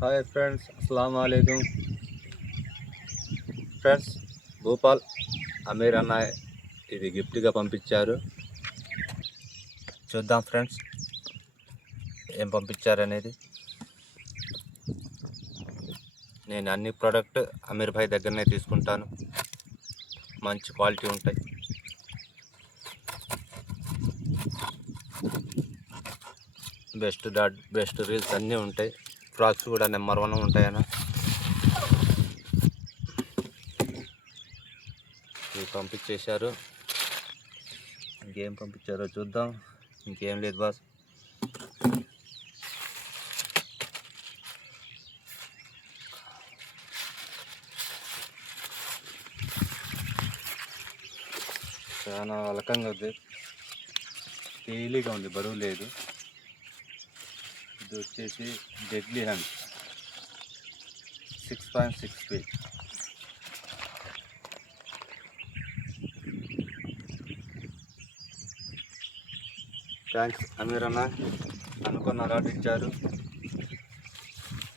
Hi friends, అస్సలాము అలైకుం. Friends, Bhupal Aamir అన్న ఇది గిఫ్ట్గా పంపించారు. చూద్దాం ఫ్రెండ్స్ ఏం పంపించారనేది. నేను అన్ని ప్రోడక్ట్ అమీర్ భాయ్ దగ్గరనే తీసుకుంటాను, మంచి క్వాలిటీ ఉంటాయి. బెస్ట్ డాట్ బెస్ట్ రీల్స్ అన్నీ ఉంటాయి. ఫ్రాక్స్ కూడా నెంబర్ 1 ఉంటాయన్న. ఇవి పంపించేశారు. ఇంకేం పంపించారో చూద్దాం. ఇంకేం లేదు బాస్. చాలా అలకంగా ఉంది, తేలిగా ఉంది, బరువు లేదు. ఇది వచ్చేసి deadly hand 6.6 feet. Thanks Aamir అన్న, అనుకున్న రాట్ ఇచ్చారు.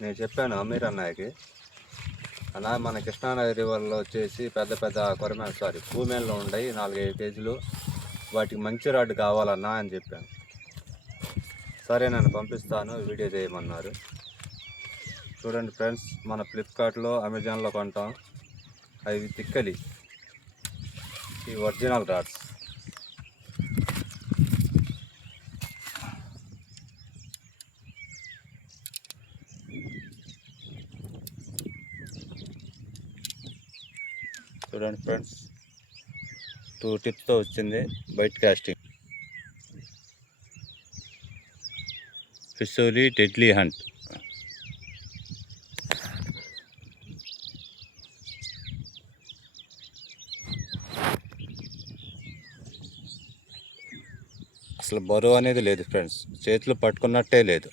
నేను చెప్పాను అమీర్ అన్నయ్యకి, అన్న మన కృష్ణానది రివర్లో వచ్చేసి పెద్ద పెద్ద పూమేల్లో ఉన్నాయి 4-5 కేజీలు, వాటికి మంచి రాడ్ కావాలన్నా అని చెప్పాను. సరే నన్ను పంపిస్తాను, వీడియో చేయమన్నారు. చూడండి ఫ్రెండ్స్, మన ఫ్లిప్కార్ట్లో అమెజాన్లో కొంటాం. అవి తిక్కలి, ఈ ఒరిజినల్ రాడ్స్. చూడండి ఫ్రెండ్స్, 2 టిప్స్తో వచ్చింది బైట్ కాస్టింగ్. ఫిషోలీ డెడ్లీ హంట్. అసలు బరువు అనేది లేదు ఫ్రెండ్స్, చేతులు పట్టుకున్నట్టే లేదు,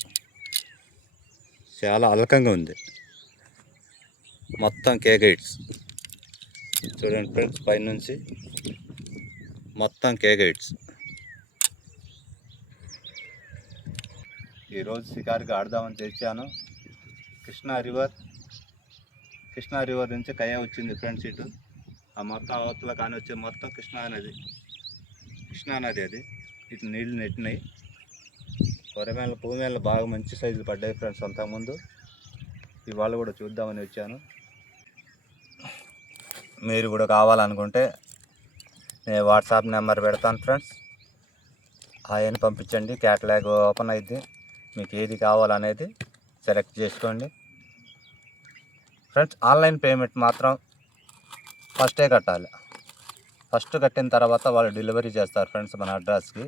చాలా అలకంగా ఉంది. మొత్తం కేగైడ్స్. చూడండి ఫ్రెండ్స్, పైనుంచి మొత్తం కేగైడ్స్. ఈరోజు షికారుకి ఆడదామని తెచ్చాను. కృష్ణా రివర్ నుంచి కయ్య వచ్చింది ఫ్రెండ్స్. ఇటు ఆ మొత్తం అవతల కానీ వచ్చే మొత్తం కృష్ణా నది అది. ఇటు నీళ్లు నెట్టినాయి. పూమేళ్ళ బాగా మంచి సైజులు పడ్డాయి ఫ్రెండ్స్ అంతకుముందు. ఇవాళ కూడా చూద్దామని వచ్చాను. మీరు కూడా కావాలనుకుంటే నేను వాట్సాప్ నెంబర్ పెడతాను ఫ్రెండ్స్, ఆయన పంపించండి. క్యాటలాగ్ ఓపెన్ అయింది, మీకు ఏది కావాలనేది సెలెక్ట్ చేసుకోండి ఫ్రెండ్స్. ఆన్లైన్ పేమెంట్ మాత్రం ఫస్టే కట్టాలి. ఫస్ట్ కట్టిన తర్వాత వాళ్ళు డెలివరీ చేస్తారు ఫ్రెండ్స్ మన అడ్రస్కి.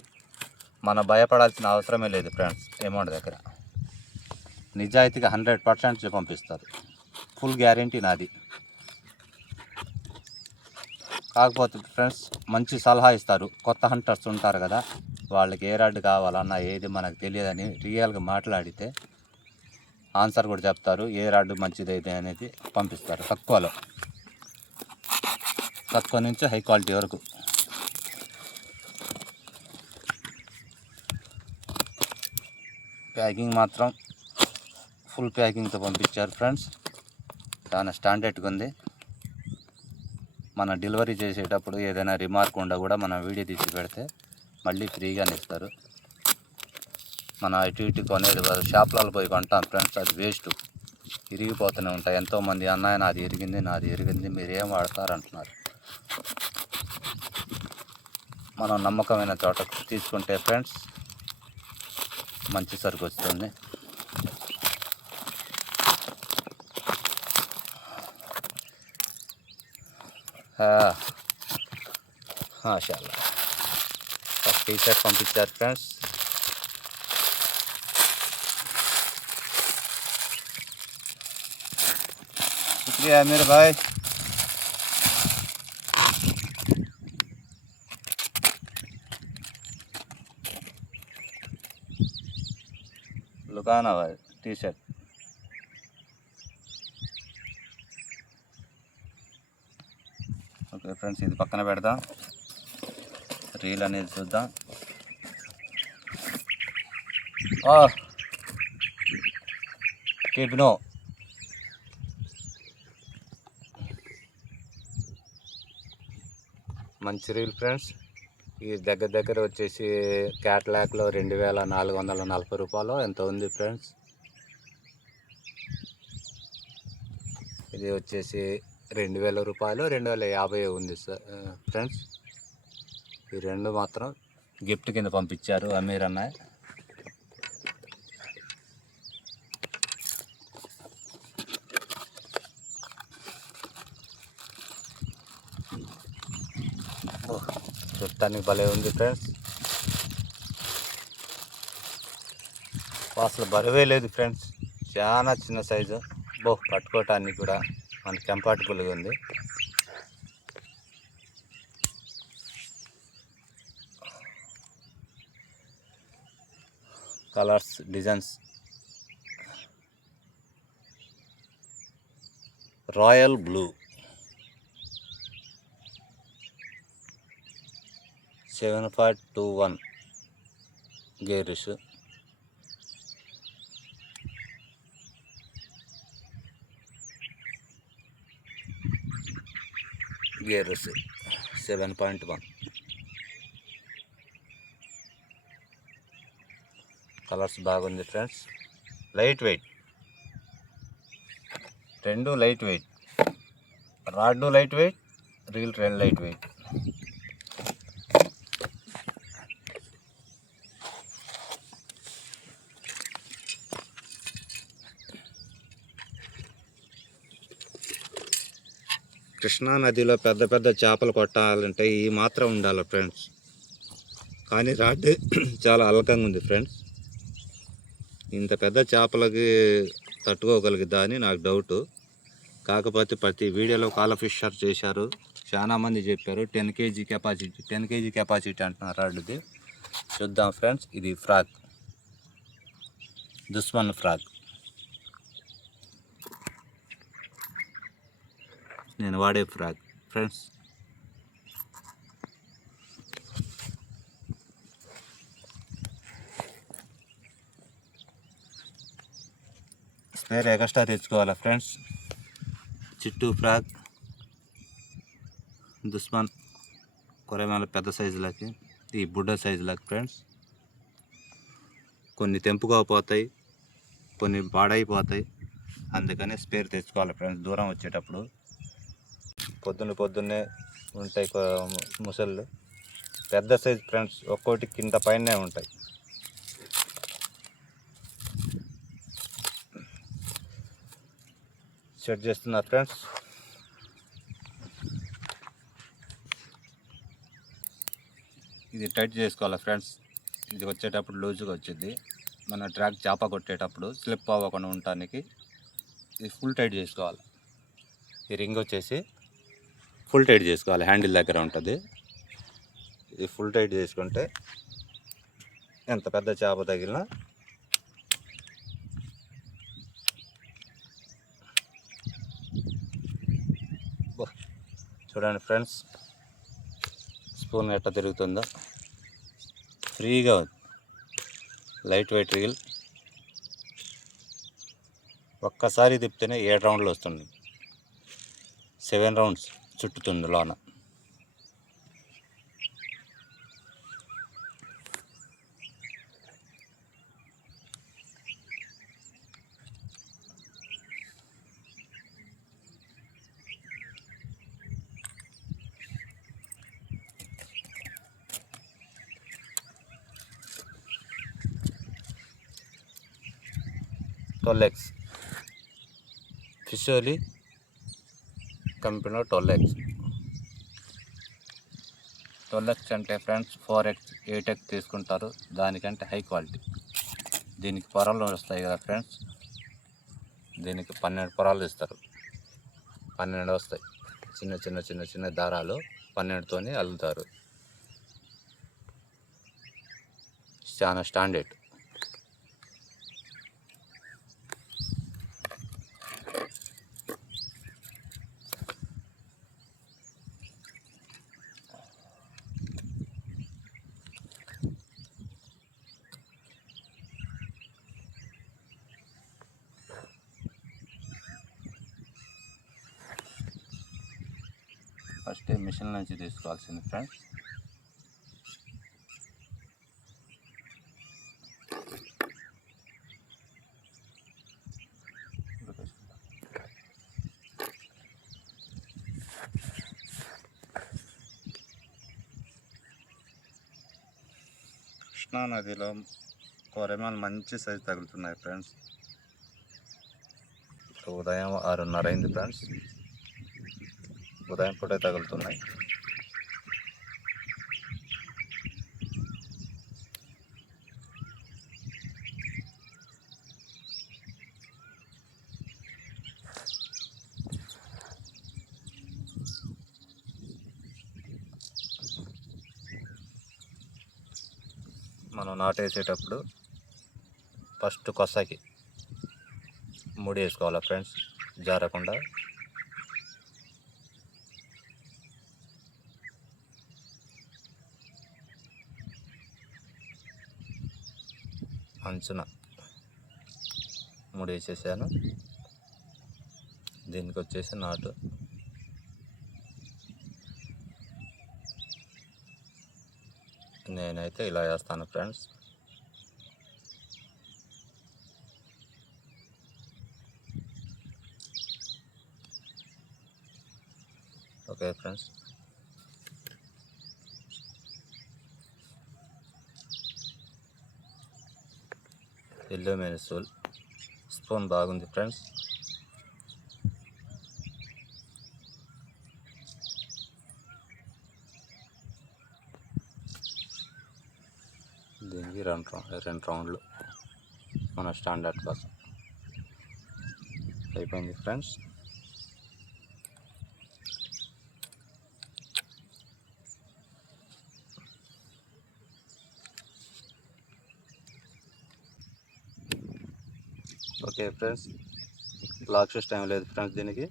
మనం భయపడాల్సిన అవసరమే లేదు ఫ్రెండ్స్. అమౌంట్ దగ్గర నిజాయితీగా 100% పంపిస్తారు, ఫుల్ గ్యారెంటీ నాది. కాకపోతే ఫ్రెండ్స్ మంచి సలహా ఇస్తారు. కొత్త హంటర్స్ ఉంటారు కదా, వాళ్ళకి ఏ రాడ్ కావాలన్నా ఏది మనకు తెలియదని రియల్గా మాట్లాడితే ఆన్సర్ కూడా చెప్తారు. ఏ రాడ్ మంచిదైతే అనేది పంపిస్తారు. తక్కువ నుంచి హై క్వాలిటీ వరకు. ప్యాకింగ్ మాత్రం ఫుల్ ప్యాకింగ్తో పంపించారు ఫ్రెండ్స్, చాలా స్టాండర్డ్గా ఉంది. మన డెలివరీ చేసేటప్పుడు ఏదైనా రిమార్క్ ఉండ కూడా మనం వీడియో తీసి పెడితే మళ్ళీ ఫ్రీగానే ఇస్తారు. మన ఇటు కొనేది షాప్లలో పోయి కొంటాం ఫ్రెండ్స్, అది వేస్ట్, ఇరిగిపోతూనే ఉంటాయి. ఎంతోమంది అన్నయ్య నాది ఇరిగింది మీరేం వాడతారు అంటున్నారు. మనం నమ్మకమైన చోట తీసుకుంటే ఫ్రెండ్స్ మంచి సరుకు వస్తుంది. మాషాల్లా, ఫస్ట్ టీ-షర్ట్ పంపించారు ఫ్రెండ్స్. शुक्रिया अमीर भाई. लुकाना भाई टी-शर्ट. ఓకే ఫ్రెండ్స్, ఇది పక్కన పెడదాం. రీల్ అనేది చూద్దాం. కీప్ నో మంచి రీల్ ఫ్రెండ్స్. ఈ దగ్గర దగ్గర వచ్చేసి క్యాట్లాక్లో 2440 రూపాయలు ఎంత ఉంది ఫ్రెండ్స్. ఇది వచ్చేసి 2000 రూపాయలు 2050 ఉంది సార్ ఫ్రెండ్స్. ఈ రెండు మాత్రం గిఫ్ట్ కింద పంపించారు అమీర్ అన్నయ్య. చూడటానికి భలే ఉంది ఫ్రెండ్స్. అసలు బరువే లేదు ఫ్రెండ్స్, చాలా చిన్న సైజు. పట్టుకోవటానికి కూడా మనకి కంఫర్టబుల్గా ఉంది. Colours designs royal blue, 7.21 gears, gears 7.1. Colours బాగుంది ఫ్రెండ్స్. లైట్ వెయిట్, రెండు light weight, rod light weight, reel రెండు లైట్ వెయిట్. కృష్ణా నదిలో పెద్ద పెద్ద చేపలు కొట్టాలంటే ఈ మాత్రం ఉండాలి ఫ్రెండ్స్. కానీ రాడ్ చాలా అలకంగా ఉంది ఫ్రెండ్స్. ఇంత పెద్ద చేపలకి తట్టుకోగలిగిద్దా అని నాకు డౌటు. కాకపోతే ప్రతి వీడియోలో కాల ఫిషర్ చేశారు, చాలామంది చెప్పారు 10 kg కెపాసిటీ అంటున్నారు రాడ్ది. చూద్దాం ఫ్రెండ్స్. ఇది ఫ్రాగ్, దుస్మన్ ఫ్రాగ్. నేను వాడే ఫ్రాగ్ ఫ్రెండ్స్. స్పేర్ ఎక్స్ట్రా తెచ్చుకోవాలా ఫ్రెండ్స్. చిట్టు ఫ్రాగ్, దుస్మాన్ కొరమేల పెద్ద సైజులకి, ఈ బుడ్డ సైజులకి ఫ్రెండ్స్. కొన్ని తెంపుకోపోతాయి, కొన్ని పాడైపోతాయి, అందుకని స్పేర్ తెచ్చుకోవాలి ఫ్రెండ్స్. దూరం వచ్చేటప్పుడు పొద్దున్నే ఉంటాయి ముసళ్ళు, పెద్ద సైజు ఫ్రెండ్స్. ఒక్కోటి కింద పైనే ఉంటాయి. సెట్ చేస్తున్నా ఫ్రెండ్స్. ఇది టైట్ చేసుకోవాలి ఫ్రెండ్స్. ఇది వచ్చేటప్పుడు లూజుగా వచ్చింది. మన ట్రాక్ చేప కొట్టేటప్పుడు స్లిప్ అవ్వకుండా ఉండటానికి ఇది ఫుల్ టైట్ చేసుకోవాలి. ఈ రింగ్ వచ్చేసి ఫుల్ టైట్ చేసుకోవాలి, హ్యాండిల్ దగ్గర ఉంటుంది. ఇది ఫుల్ టైట్ చేసుకుంటే ఎంత పెద్ద చేప తగిలినా చూడండి ఫ్రెండ్స్, స్పూన్ ఎట్లా తిరుగుతుందో ఫ్రీగా ఉంది. లైట్ వెయిట్ రీల్, ఒక్కసారి తిప్పితేనే 7 రౌండ్లు వస్తుంది. 7 రౌండ్స్ చుట్టుతుంది లోన. టోలెక్స్, ఫిషోలీ కంపెనీ టోలెక్స్. టోలెక్స్ అంటే ఫ్రెండ్స్ 4x 8x తీసుకుంటారు, దానికంటే హై క్వాలిటీ. దీనికి పొరలు వస్తాయి కదా ఫ్రెండ్స్, దీనికి 12 పొరాలు ఇస్తారు. 12 వస్తాయి, చిన్న చిన్న చిన్న చిన్న దారాలు 12తోనే అల్లుతారు. చాలా స్టాండర్డ్. ఫస్ట్ మిషన్ నుంచి తీసుకోవాల్సింది ఫ్రెండ్స్. కృష్ణా నదిలో కొరమేలు మంచి సైజు తగులుతున్నాయి ఫ్రెండ్స్. ఉదయం 6:30 అయింది ఫ్రెండ్స్. ఉదయం పూటే తగులుతున్నాయి. మనం నాటేసేటప్పుడు ఫస్ట్ కొసకి ముడి వేసుకోవాలి ఫ్రెండ్స్, జారకుండా. అంచున ముడి వేసేసాను. దీనికి వచ్చేసి నాటు. నేనైతే ఇలా వేస్తాను ఫ్రెండ్స్. ఓకే ఫ్రెండ్స్, ఎల్లో మెనసూల్ స్పూన్ బాగుంది ఫ్రెండ్స్. దీనికి రెండు రౌండ్లు మన స్టాండర్డ్ కోసం అయిపోయింది friends. Okay friends, lock system లేదు ఫ్రెండ్స్ దీనికి.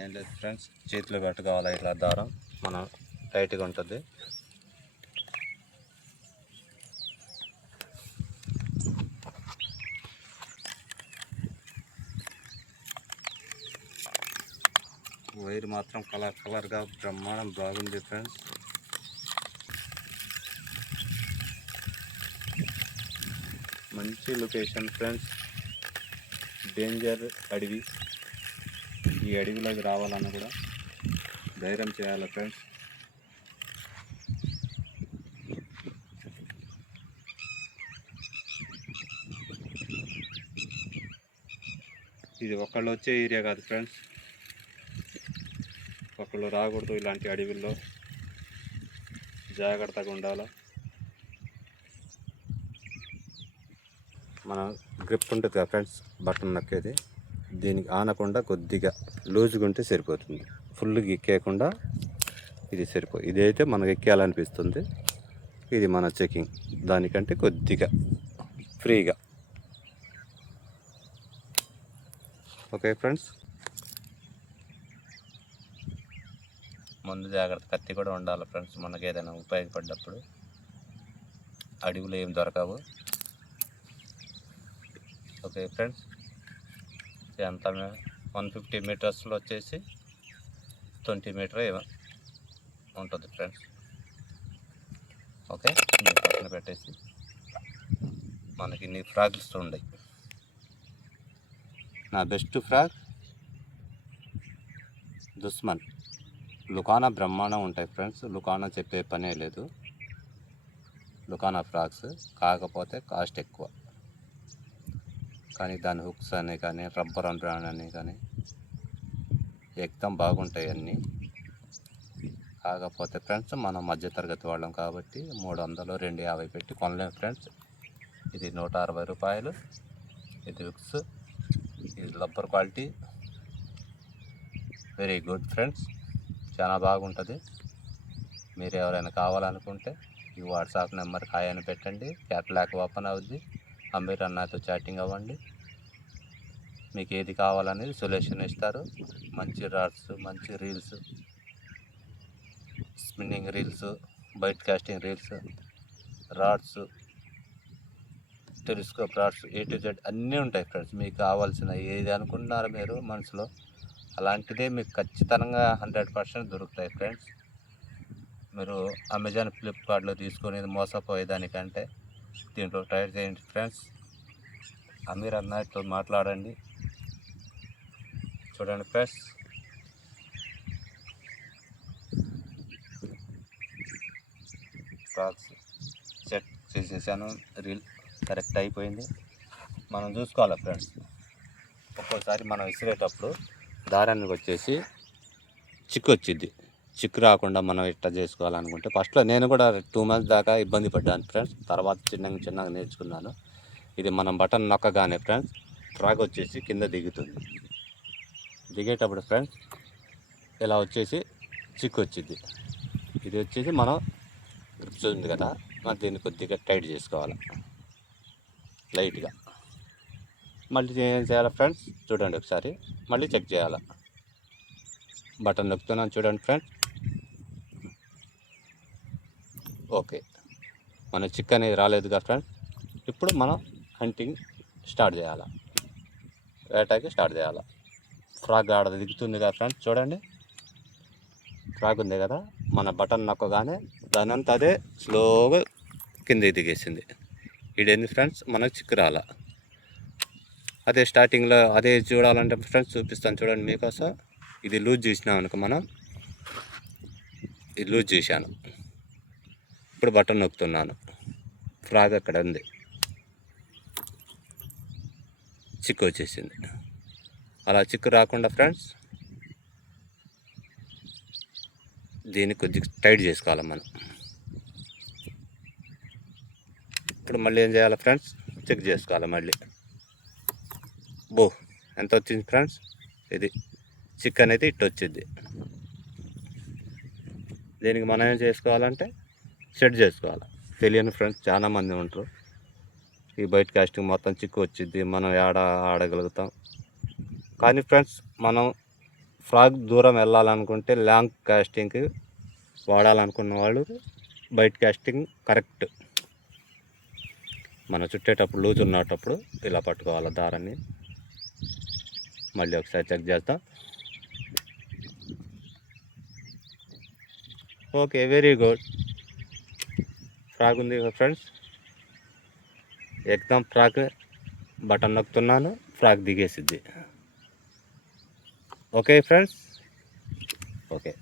ఏం లేదు ఫ్రెండ్స్, చేతిలో పెట్టుకోవాలి ఇట్లా దారం, మనం టైట్గా ఉంటుంది. వైర్ మాత్రం కలర్గా బ్రహ్మాండం బాగుంది ఫ్రెండ్స్. మంచి లొకేషన్ ఫ్రెండ్స్, డేంజర్ అడవి. ఈ అడవిలోకి రావాలన్నా కూడా ధైర్యం చేయాలి ఫ్రెండ్స్. ఇది ఒకళ్ళు వచ్చే ఏరియా కాదు ఫ్రెండ్స్, ఒకళ్ళు రాకూడదు ఇలాంటి అడవుల్లో, జాగ్రత్తగా ఉండాలి. మన గ్రిప్ ఉంటుంది కదా ఫ్రెండ్స్, బటన్ నొక్కేది, దీనికి ఆనకుండా కొద్దిగా లూజ్గా ఉంటే సరిపోతుంది. ఫుల్గా ఎక్కేయకుండా ఇది సరిపోతుంది. ఇదైతే మనకు ఎక్కేయాలనిపిస్తుంది, ఇది మన చెకింగ్, దానికంటే కొద్దిగా ఫ్రీగా. ఓకే ఫ్రెండ్స్, ముందు జాగ్రత్త, కత్తి కూడా ఉండాలి ఫ్రెండ్స్, మనకి ఏదైనా ఉపయోగపడ్డప్పుడు. అడవిలో ఏం దొరకవు. ఓకే ఫ్రెండ్స్, ఎంత 150 మీటర్స్లో వచ్చేసి 20 మీటర్ ఉంటుంది ఫ్రెండ్స్. ఓకే, మీరు పక్కన పెట్టేసి మనకి ఇన్ని ఫ్రాగ్స్ ఉన్నాయి. నా బెస్ట్ ఫ్రాగ్ దుస్మన్, లుకానా బ్రహ్మాండం ఉంటాయి ఫ్రెండ్స్. లుకానా చెప్పే పనే లేదు, లుకానా ఫ్రాగ్స్. కాకపోతే కాస్ట్ ఎక్కువ, కానీ దాని హుక్స్ అని కానీ రబ్బర్ బ్రాండ్ అని కానీ ఎక్దం బాగుంటాయి అన్నీ. కాకపోతే ఫ్రెండ్స్ మనం మధ్యతరగతి వాళ్ళం కాబట్టి 300, 250 పెట్టి కొనలేము ఫ్రెండ్స్. ఇది 160 రూపాయలు. ఇది హుక్స్, ఇది rubber quality, very good friends, చాలా బాగుంటుంది. మీరు ఎవరైనా కావాలనుకుంటే ఈ వాట్సాప్ నెంబర్కి హాయ్ అని పెట్టండి, క్యాట్లాక్ ఓపెన్ అవుద్ది. అమీర్ అన్నతో చాటింగ్ అవ్వండి, మీకు ఏది కావాలనేది సొల్యూషన్ ఇస్తారు. మంచి రాడ్స్, మంచి reels, spinning reels, bait casting reels, rods, telescope rods A to Z అన్నీ ఉంటాయి ఫ్రెండ్స్. మీకు కావాల్సిన ఏది అనుకుంటున్నారో మీరు మనసులో అలాంటిదే మీకు ఖచ్చితంగా 100% దొరుకుతాయి ఫ్రెండ్స్. మీరు అమెజాన్, ఫ్లిప్కార్ట్లో తీసుకొని మోసపోయేదానికంటే దీంట్లో ట్రై చేయండి ఫ్రెండ్స్. అమీర్ అన్నతో మాట్లాడండి. చూడండి ఫ్రెండ్స్, ఫ్రాక్స్ సెట్ చేసేసాను. రీల్ కరెక్ట్ అయిపోయింది. మనం చూసుకోవాలి ఫ్రెండ్స్. ఒక్కోసారి మనం విసిరేటప్పుడు దారానికి వచ్చేసి చిక్కు వచ్చింది. చిక్కు రాకుండా మనం ఇట్లా చేసుకోవాలనుకుంటే ఫస్ట్లో నేను కూడా 2 months దాకా ఇబ్బంది పడ్డాను ఫ్రెండ్స్. తర్వాత చిన్నగా నేర్చుకున్నాను. ఇది మనం బటన్ నొక్కగానే ఫ్రెండ్స్ ఫ్రాక్ వచ్చేసి కింద దిగుతుంది. దిగేటప్పుడు ఫ్రెండ్స్ ఇలా వచ్చేసి చిక్కు వచ్చింది. ఇది వచ్చేసి మనం గ్రిప్స్ ఉంది కదా, మనం దీన్ని కొద్దిగా టైట్ చేసుకోవాలి లైట్గా. మళ్ళీ ఏం చేయాలి ఫ్రెండ్స్, చూడండి ఒకసారి మళ్ళీ చెక్ చేయాలి. బటన్ నొక్కుతున్నాను చూడండి ఫ్రెండ్స్. ఓకే, మన చిక్ అనేది రాలేదుగా ఫ్రెండ్స్. ఇప్పుడు మనం హంటింగ్ స్టార్ట్ చేయాలి, వేటకి స్టార్ట్ చేయాలి. ఫ్రాక్ ఆడ దిగుతుంది కదా ఫ్రెండ్స్, చూడండి ఫ్రాక్ ఉంది కదా, మన బటన్ నొక్కగానే దానంతా అదే స్లోగా కిందకి దిగేసింది. ఇదేంది ఫ్రెండ్స్, మనకు చిక్కు రాల. అదే స్టార్టింగ్లో అదే చూడాలంటే ఫ్రెండ్స్ చూపిస్తాను చూడండి మీకోసం. ఇది లూజ్ చేసినాం అనుకో, మనం ఇది లూజ్ చేశాను. ఇప్పుడు బటన్ నొక్కుతున్నాను, ఫ్రాక్ అక్కడ ఉంది, చిక్కు వచ్చేసింది. అలా చిక్కు రాకుండా ఫ్రెండ్స్ దీన్ని కొద్దిగా టైట్ చేసుకోవాలి మనం. ఇప్పుడు మళ్ళీ ఏం చేయాలి ఫ్రెండ్స్, చెక్ చేసుకోవాలి మళ్ళీ. ఎంత వచ్చింది ఫ్రెండ్స్, ఇది చిక్ అనేది ఇట్టు వచ్చింది. దీనికి మనం ఏం చేసుకోవాలంటే సెట్ చేసుకోవాలి. తెలియని ఫ్రెండ్స్ చాలామంది ఉంటారు. ఈ బయట కాస్టింగ్ మొత్తం చిక్కు వచ్చింది, మనం ఆడగలుగుతాం. కానీ ఫ్రెండ్స్ మనం ఫ్రాక్ దూరం వెళ్ళాలనుకుంటే లాంగ్ కాస్టింగ్కి వాడాలనుకున్న వాళ్ళు బయట కాస్టింగ్ కరెక్ట్. మనం చుట్టేటప్పుడు లూజ్ ఉన్నప్పుడు ఇలా పట్టుకోవాలి దారాన్ని. మళ్ళీ ఒకసారి చెక్ చేద్దాం. Okay, very good. ఫ్రాక్ ఉంది ఫ్రెండ్స్, ఎక్దమ్ ఫ్రాక్. బటన్ నొక్కుతున్నాను, ఫ్రాక్ దిగేసిద్ది. Okay friends, okay.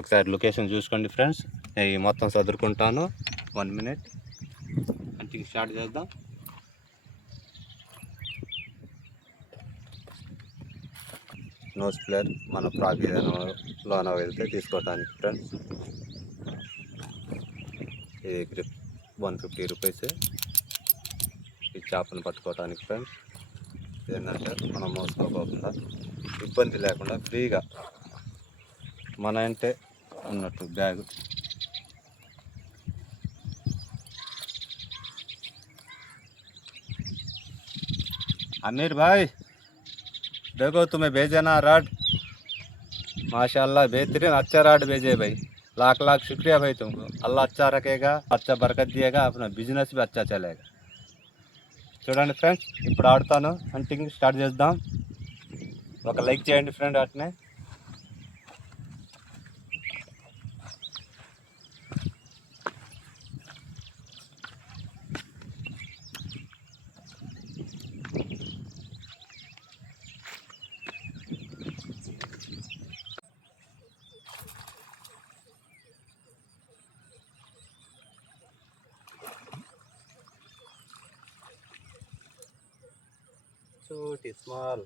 ఒకసారి లొకేషన్ చూసుకోండి ఫ్రెండ్స్. నేను మొత్తం చదువుకుంటాను. 1 minute అంటే స్టార్ట్ చేద్దాం. నోస్ ప్లేయర్ మన ఫ్రాక్ ఏదైనా లోన వెళ్తే తీసుకోవటానికి ఫ్రెండ్స్. ఈ గ్రిప్ 150 రూపీస్. ఈ చేపను పట్టుకోవటానికి ఫ్రెండ్స్. ఏంటంటే మనం మోసుకోకుండా ఇబ్బంది లేకుండా ఫ్రీగా మన అంటే ఉన్నట్టు బ్యాగ్. अमीर भाई देखो तुम्हें भेजे ना राड, माशाल्लाह बेहतरीन अच्छा राड भेजे भाई. लाख लाख शुक्रिया भाई तुमको. अल्लाह अच्छा रखेगा, अच्छा बरकत दिएगा, अपना बिजनेस भी अच्छा चलेगा. చూడండి ఫ్రెండ్స్, ఇప్పుడు ఆడుతాను. హంటింగ్ స్టార్ట్ చేద్దాం. ఒక లైక్ చేయండి ఫ్రెండ్. అట్నే छोटी स्मॉल.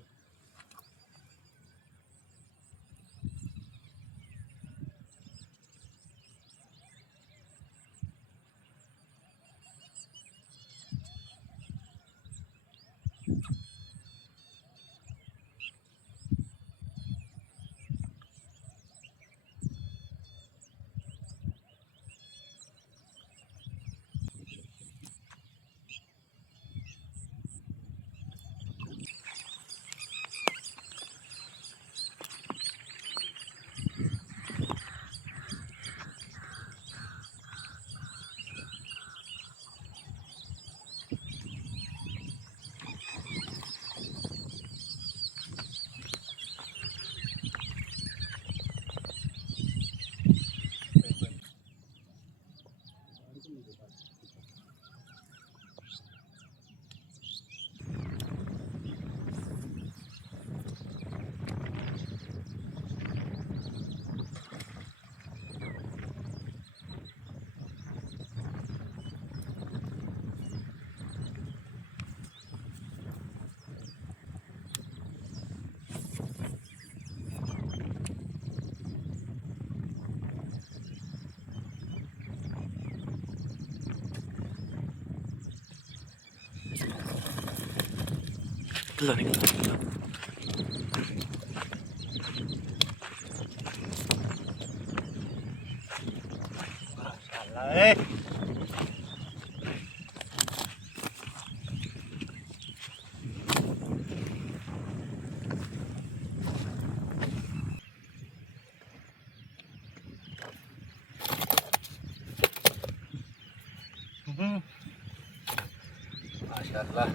माशाल्लाह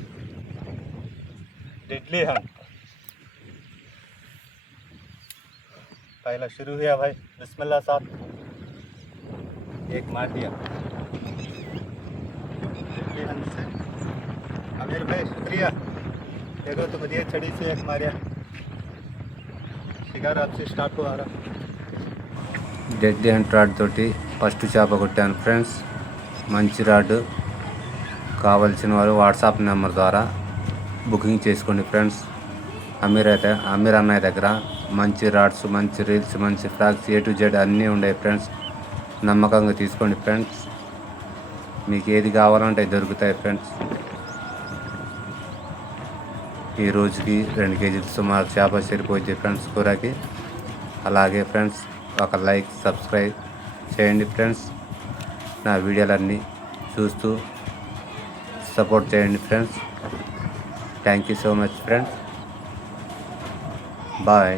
डेडली हंट। पहला शुरू हुआ भाई, बिस्मिल्लाह साहब, एक मार दिया डेडली हंट से। आमिर भाई शुक्रिया, देखो तो बढ़िया छड़ी से एक मारिया, शिकार आपसे स्टार्ट हुआ रहा। డెడ్లీ హంట్ రాడ్ తోటి ఫస్ట్ చేప కొట్టాను ఫ్రెండ్స్. మంచి రాడ్ కావాల్సిన వారు వాట్సాప్ నెంబర్ ద్వారా బుకింగ్ చేసుకోండి ఫ్రెండ్స్. అమీర్ అన్నయ్య దగ్గర మంచి రాడ్స్, మంచి రీల్స్, మంచి ఫ్లాగ్స్ A to Z అన్నీ ఉన్నాయి ఫ్రెండ్స్. నమ్మకంగా తీసుకోండి ఫ్రెండ్స్. మీకు ఏది కావాలంటే దొరుకుతాయి ఫ్రెండ్స్. ఈ రోజుకి 2 కేజీలు సుమారు చేప సరిపోయింది ఫ్రెండ్స్ కూరకి. అలాగే ఫ్రెండ్స్ ఒక లైక్, సబ్స్క్రైబ్ చేయండి ఫ్రెండ్స్. నా వీడియోలన్నీ చూస్తూ సపోర్ట్ చేయండి friends. Thank you so much friends. Bye.